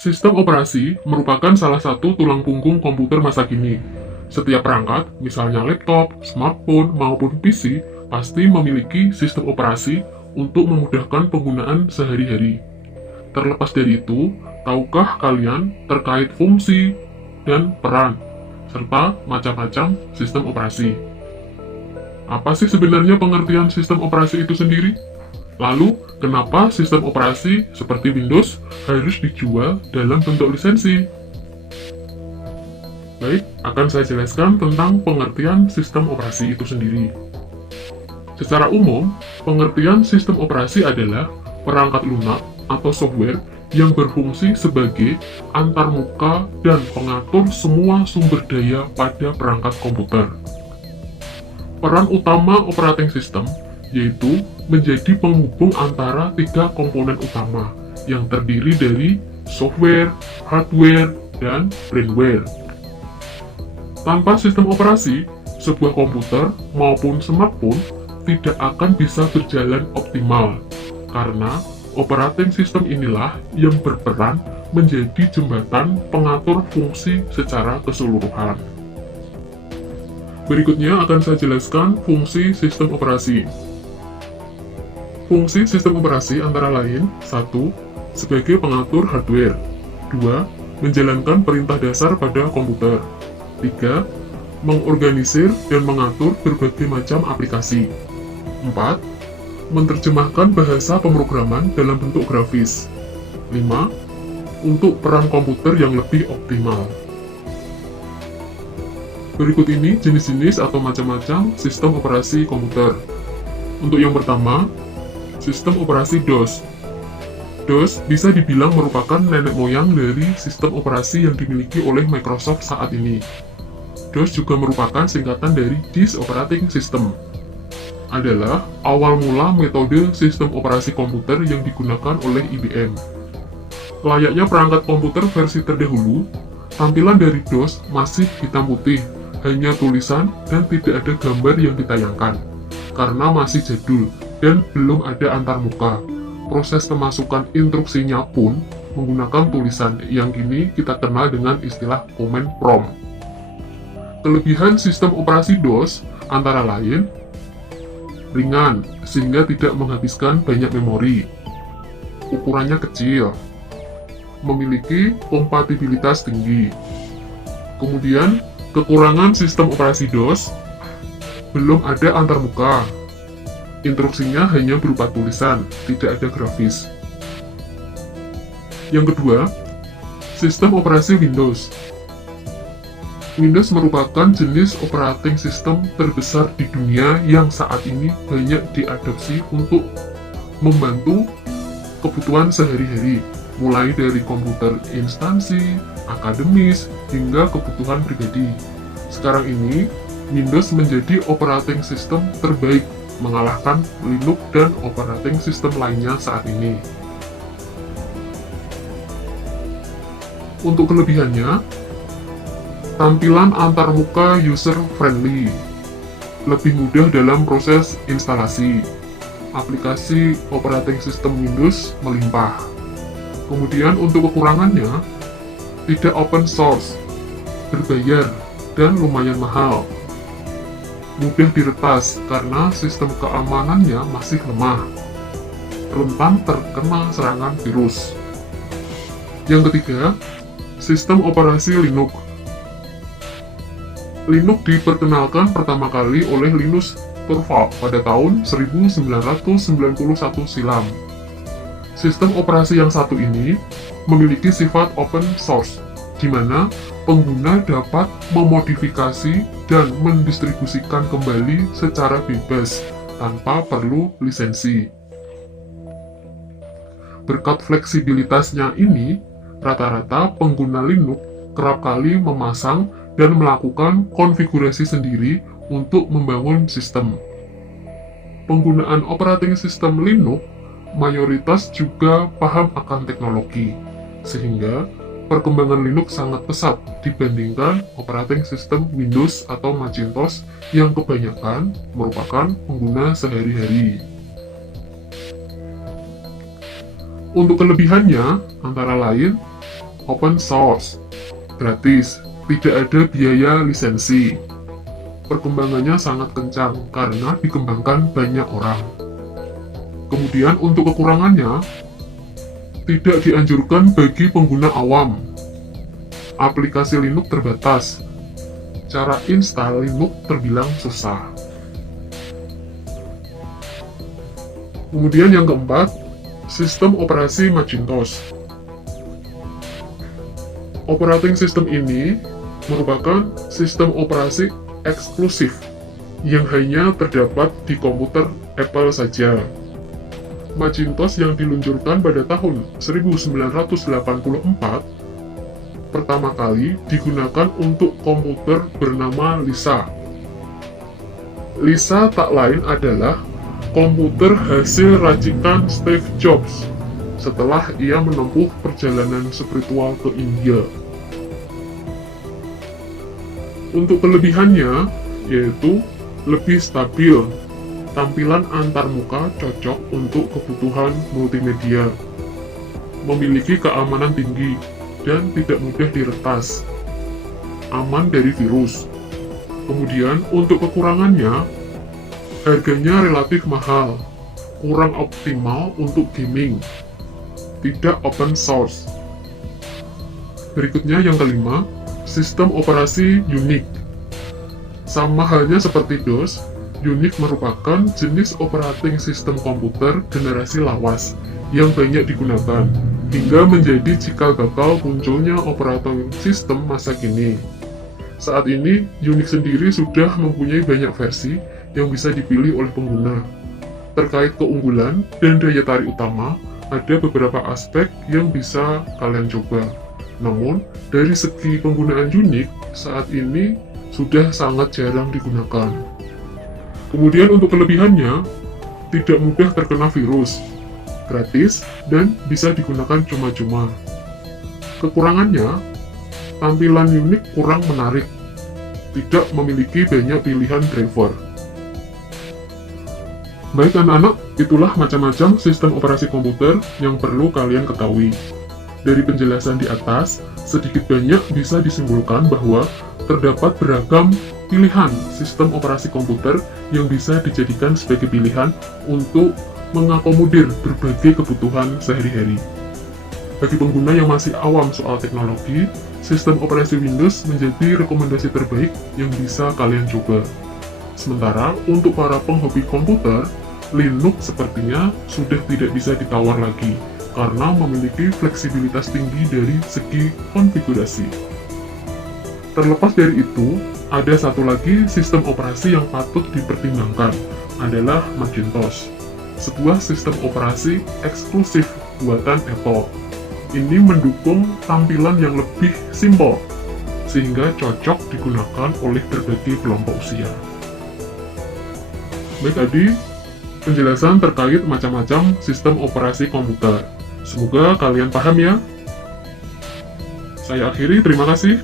Sistem operasi merupakan salah satu tulang punggung komputer masa kini. Setiap perangkat, misalnya laptop, smartphone, maupun PC, pasti memiliki sistem operasi untuk memudahkan penggunaan sehari-hari. Terlepas dari itu, tahukah kalian terkait fungsi dan peran, serta macam-macam sistem operasi? Apa sih sebenarnya pengertian sistem operasi itu sendiri? Lalu, kenapa sistem operasi seperti Windows harus dijual dalam bentuk lisensi? Baik, akan saya jelaskan tentang pengertian sistem operasi itu sendiri. Secara umum, pengertian sistem operasi adalah perangkat lunak atau software yang berfungsi sebagai antarmuka dan pengatur semua sumber daya pada perangkat komputer. Peran utama operating system yaitu menjadi penghubung antara tiga komponen utama yang terdiri dari software, hardware, dan firmware. Tanpa sistem operasi, sebuah komputer maupun smartphone tidak akan bisa berjalan optimal, karena operating system inilah yang berperan menjadi jembatan pengatur fungsi secara keseluruhan. Berikutnya akan saya jelaskan fungsi sistem operasi. Fungsi sistem operasi antara lain 1. Sebagai pengatur hardware 2. Menjalankan perintah dasar pada komputer 3. Mengorganisir dan mengatur berbagai macam aplikasi 4. Menerjemahkan bahasa pemrograman dalam bentuk grafis 5. Untuk peran komputer yang lebih optimal. Berikut ini jenis-jenis atau macam-macam sistem operasi komputer. Untuk yang pertama, sistem operasi DOS. DOS bisa dibilang merupakan nenek moyang dari sistem operasi yang dimiliki oleh Microsoft saat ini. DOS juga merupakan singkatan dari Disk Operating System. Adalah awal mula metode sistem operasi komputer yang digunakan oleh IBM. Layaknya perangkat komputer versi terdahulu, tampilan dari DOS masih hitam putih, hanya tulisan dan tidak ada gambar yang ditayangkan, karena masih jadul dan belum ada antarmuka. Proses kemasukan instruksinya pun menggunakan tulisan yang kini kita kenal dengan istilah command prompt. Kelebihan sistem operasi DOS antara lain ringan sehingga tidak menghabiskan banyak memori, ukurannya kecil, memiliki kompatibilitas tinggi. Kemudian kekurangan sistem operasi DOS belum ada antarmuka. Instruksinya hanya berupa tulisan, tidak ada grafis. Yang kedua, sistem operasi Windows. Windows merupakan jenis operating system terbesar di dunia yang saat ini banyak diadopsi untuk membantu kebutuhan sehari-hari, mulai dari komputer instansi, akademis, hingga kebutuhan pribadi. Sekarang ini, Windows menjadi operating system terbaik, mengalahkan Linux dan operating system lainnya saat ini. Untuk kelebihannya, tampilan antarmuka user-friendly, lebih mudah dalam proses instalasi, aplikasi operating system Windows melimpah. Kemudian untuk kekurangannya, tidak open source, berbayar, dan lumayan mahal. Mudah diretas karena sistem keamanannya masih lemah, rentan terkena serangan virus. Yang ketiga, sistem operasi Linux. Linux diperkenalkan pertama kali oleh Linus Torvalds pada tahun 1991 silam. Sistem operasi yang satu ini memiliki sifat open source, di mana pengguna dapat memodifikasi dan mendistribusikan kembali secara bebas tanpa perlu lisensi. Berkat fleksibilitasnya ini, rata-rata pengguna Linux kerap kali memasang dan melakukan konfigurasi sendiri untuk membangun sistem. Penggunaan operating system Linux mayoritas juga paham akan teknologi, sehingga perkembangan Linux sangat pesat dibandingkan operating system Windows atau Macintosh yang kebanyakan merupakan pengguna sehari-hari. Untuk kelebihannya, antara lain, open source, gratis, tidak ada biaya lisensi. Perkembangannya sangat kencang karena dikembangkan banyak orang. Kemudian untuk kekurangannya, tidak dianjurkan bagi pengguna awam. Aplikasi Linux terbatas. Cara install Linux terbilang susah. Kemudian yang keempat, sistem operasi Macintosh. Operating system ini merupakan sistem operasi eksklusif yang hanya terdapat di komputer Apple saja. Macintosh yang diluncurkan pada tahun 1984 pertama kali digunakan untuk komputer bernama Lisa. Lisa tak lain adalah komputer hasil racikan Steve Jobs setelah ia menempuh perjalanan spiritual ke India. Untuk kelebihannya, yaitu lebih stabil, tampilan antarmuka cocok untuk kebutuhan multimedia, memiliki keamanan tinggi, dan tidak mudah diretas, aman dari virus. Kemudian untuk kekurangannya, harganya relatif mahal, kurang optimal untuk gaming, tidak open source. Berikutnya yang kelima, sistem operasi Unix. Sama halnya seperti DOS, Unix merupakan jenis operating sistem komputer generasi lawas yang banyak digunakan, hingga menjadi cikal bakal munculnya operating sistem masa kini. Saat ini, Unix sendiri sudah mempunyai banyak versi yang bisa dipilih oleh pengguna. Terkait keunggulan dan daya tarik utama, ada beberapa aspek yang bisa kalian coba. Namun, dari segi penggunaan Unix, saat ini sudah sangat jarang digunakan. Kemudian untuk kelebihannya, tidak mudah terkena virus, gratis, dan bisa digunakan cuma-cuma. Kekurangannya, tampilan Unix kurang menarik, tidak memiliki banyak pilihan driver. Baik anak-anak, itulah macam-macam sistem operasi komputer yang perlu kalian ketahui. Dari penjelasan di atas, sedikit banyak bisa disimpulkan bahwa terdapat beragam pilihan sistem operasi komputer yang bisa dijadikan sebagai pilihan untuk mengakomodir berbagai kebutuhan sehari-hari. Bagi pengguna yang masih awam soal teknologi, sistem operasi Windows menjadi rekomendasi terbaik yang bisa kalian coba. Sementara untuk para penghobi komputer, Linux sepertinya sudah tidak bisa ditawar lagi, karena memiliki fleksibilitas tinggi dari segi konfigurasi. Terlepas dari itu, ada satu lagi sistem operasi yang patut dipertimbangkan, adalah Macintosh, sebuah sistem operasi eksklusif buatan Apple. Ini mendukung tampilan yang lebih simpel, sehingga cocok digunakan oleh berbagai kelompok usia. Baik Adi, penjelasan terkait macam-macam sistem operasi komputer. Semoga kalian paham ya. Saya akhiri, terima kasih.